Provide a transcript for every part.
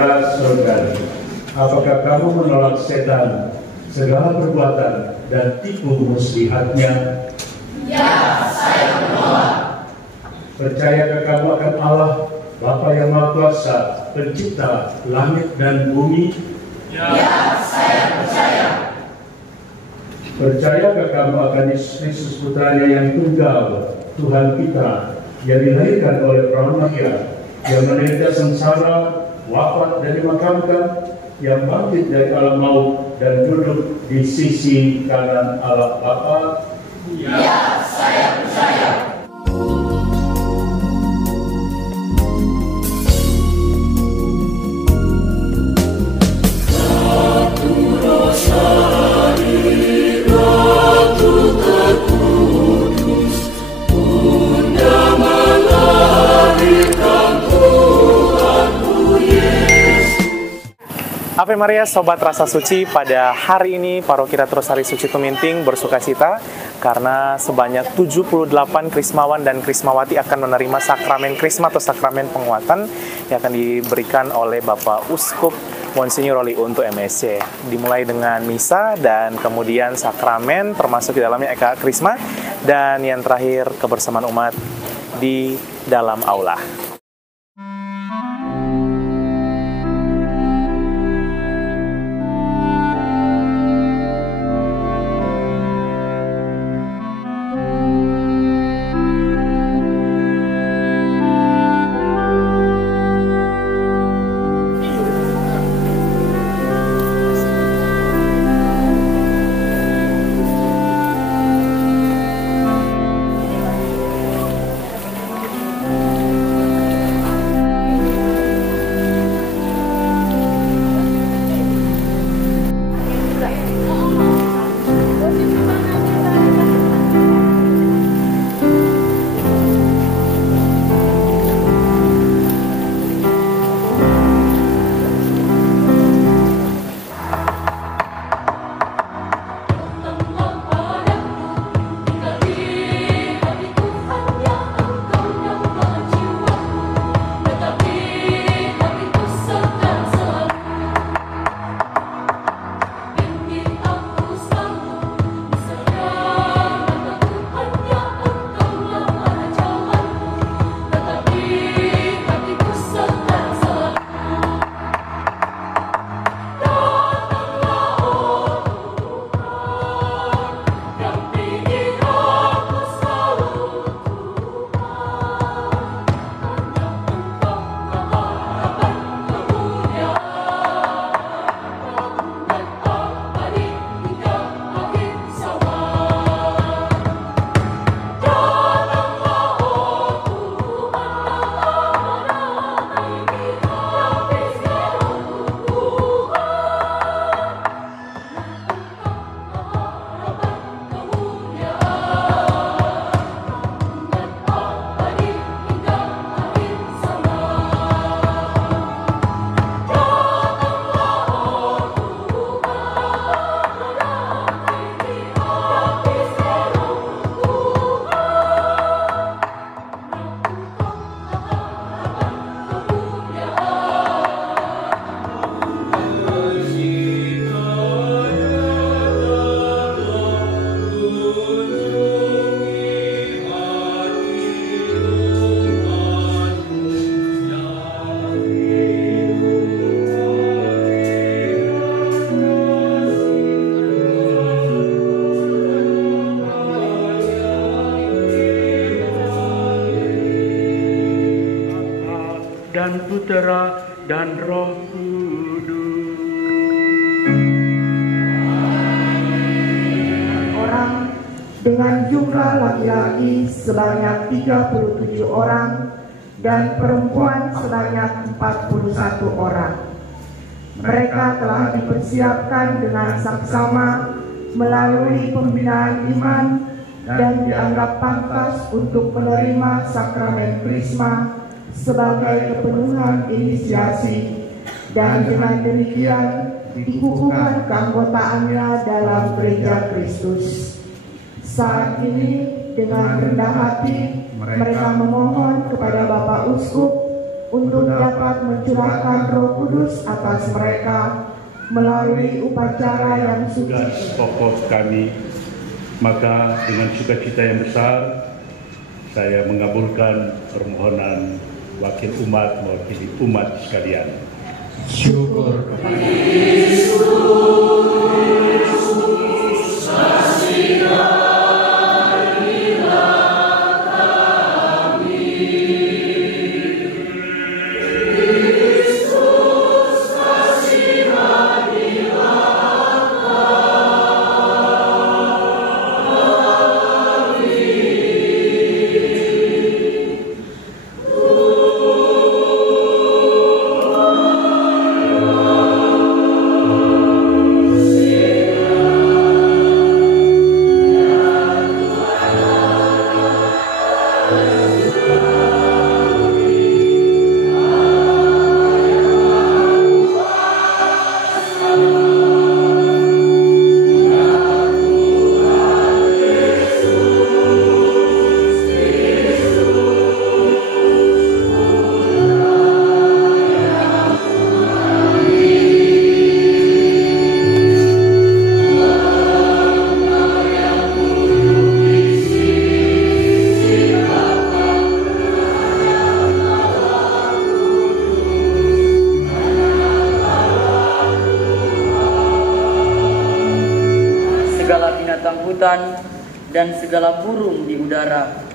Saudari, apakah kamu menolak setan, segala perbuatan dan tipu muslihatnya? Ya, saya menolak. Percayakah kamu akan Allah, Bapa yang Maha Kuasa, Pencipta langit dan bumi? Ya, saya percaya. Percayakah kamu akan Yesus Kristus Putranya yang tunggal, Tuhan kita, yang dilahirkan oleh perawan Maria, yang menderita sengsara, wafat dan dimakamkan, yang bangkit dari alam maut dan duduk di sisi kanan Allah Bapa? Ya, saya percaya. Ave Maria, Sobat Rasa Suci, pada hari ini Paroki Retrosari Suci Tuminting bersukacita karena sebanyak 78 krismawan dan krismawati akan menerima sakramen krisma atau sakramen penguatan yang akan diberikan oleh Bapak Uskup Monsinyur Roli untuk MSC. Dimulai dengan misa dan kemudian sakramen termasuk di dalamnya Eka Krisma dan yang terakhir kebersamaan umat di dalam aula. Dan Putera dan Roh Kudus. Orang dengan jumlah laki-laki sebanyak 37 orang dan perempuan sebanyak 41 orang. Mereka telah dipersiapkan dengan saksama melalui pembinaan iman dan dianggap pantas untuk menerima sakramen Krisma sebagai kepenuhan inisiasi, dan dengan demikian dikukuhkan keanggotaannya dalam Gereja Kristus. Saat ini dengan rendah hati mereka memohon kepada Bapak Uskup untuk dapat mencurahkan Roh Kudus atas mereka melalui upacara yang tugas suci. pokok kami, maka dengan sukacita yang besar saya mengabulkan permohonan wakil umat mewakili umat sekalian. Syukur segala binatang hutan dan segala burung di udara.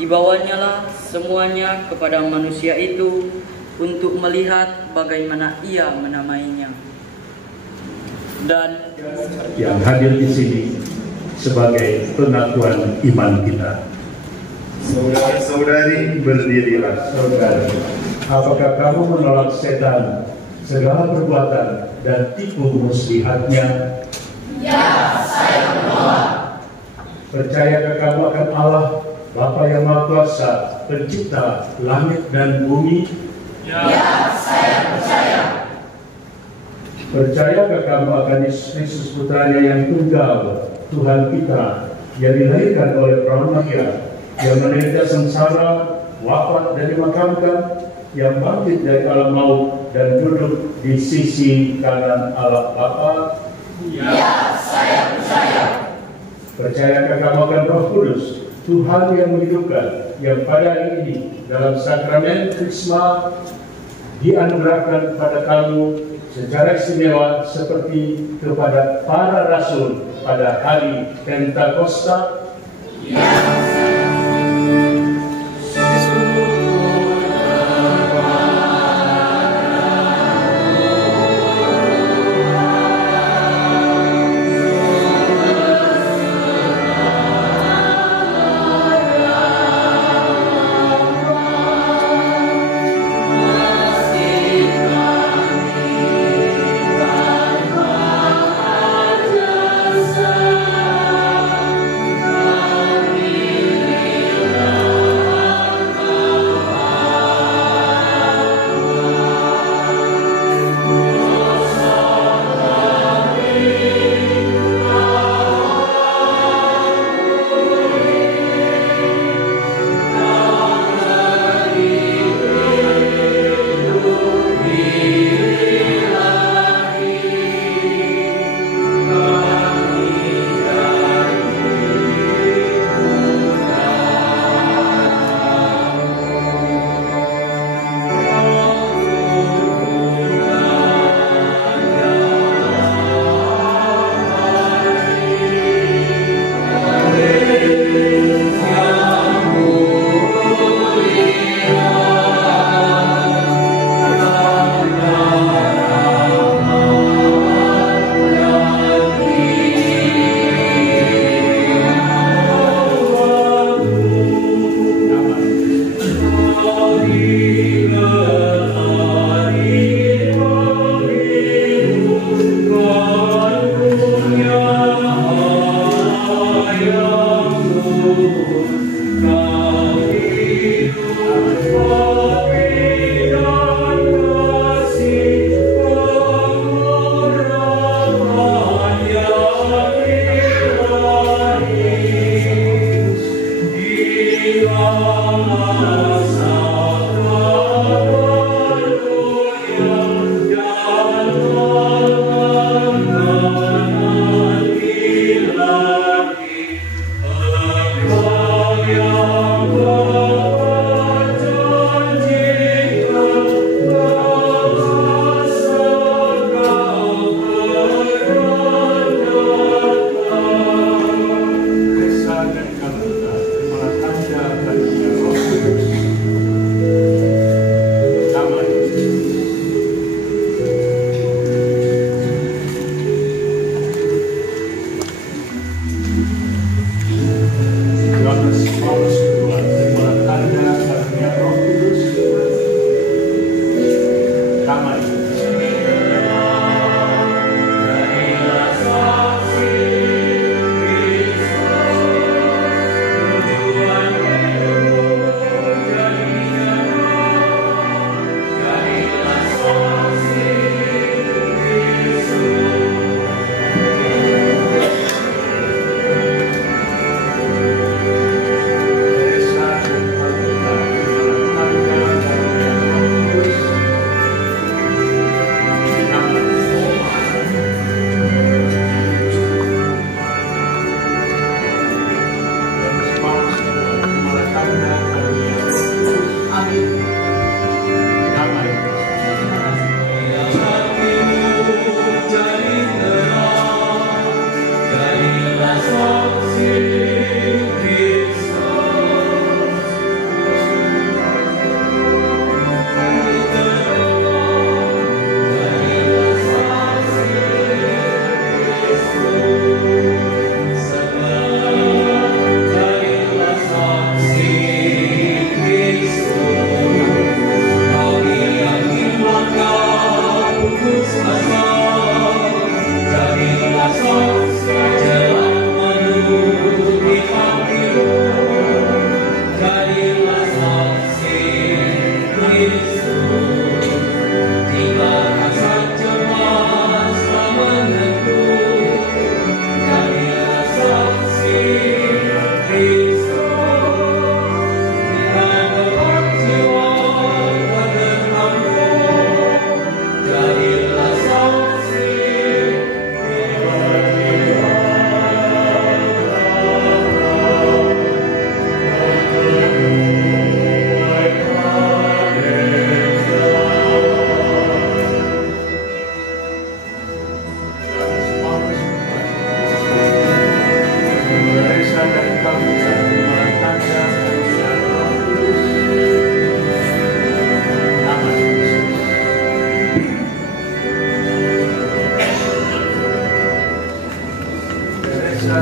Dibawanya lah semuanya kepada manusia itu untuk melihat bagaimana ia menamainya. Dan yang hadir di sini sebagai pengakuan iman kita. Saudara-saudari, berdirilah. Saudara, apakah kamu menolak setan, segala perbuatan dan tipu muslihatnya? Ya, saya menolak. Percayakah kamu akan Allah, Bapa yang Maha Kuasa, Pencipta langit dan bumi? Ya, saya percaya. Percayakah kamu akan Yesus Kristus Putranya yang tunggal, Tuhan kita, yang dilahirkan oleh perawan Maria, yang menderita sengsara, wafat dan dimakamkan, yang bangkit dari alam maut dan duduk di sisi kanan Allah Bapa? Ya, saya percaya. Percayakah kamu akan Roh Kudus, Tuhan yang menghidupkan, yang pada hari ini dalam sakramen Krisma dianugerahkan kepada kamu secara istimewa seperti kepada para rasul pada hari Pentakosta? Ya. Amin.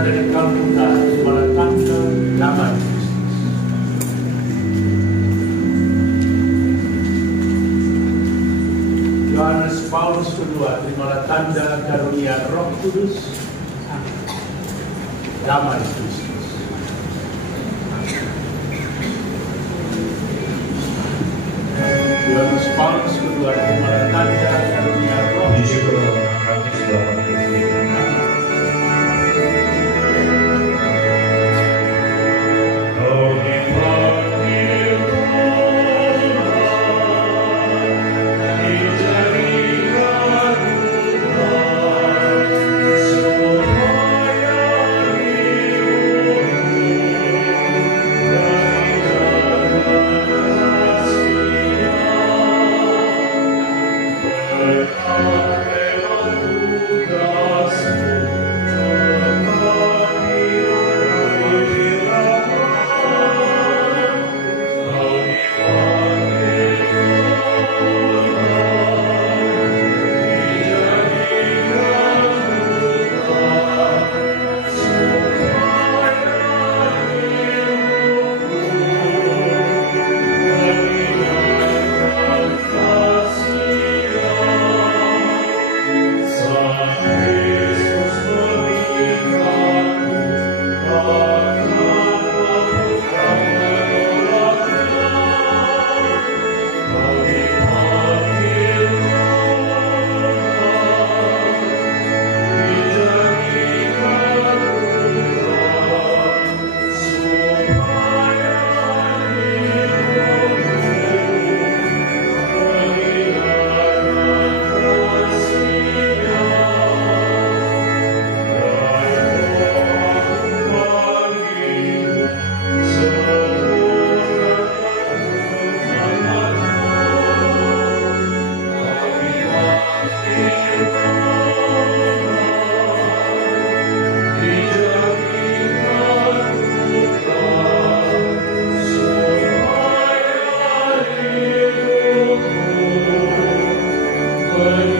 Dari Kalkuta meletakkan nama Kristus. Yohanes Paulus kedua terimalah tanda karunia Roh Kudus, damai Kristus. Yohanes Paulus kedua terimalah tanda karunia Roh Kudus. Good.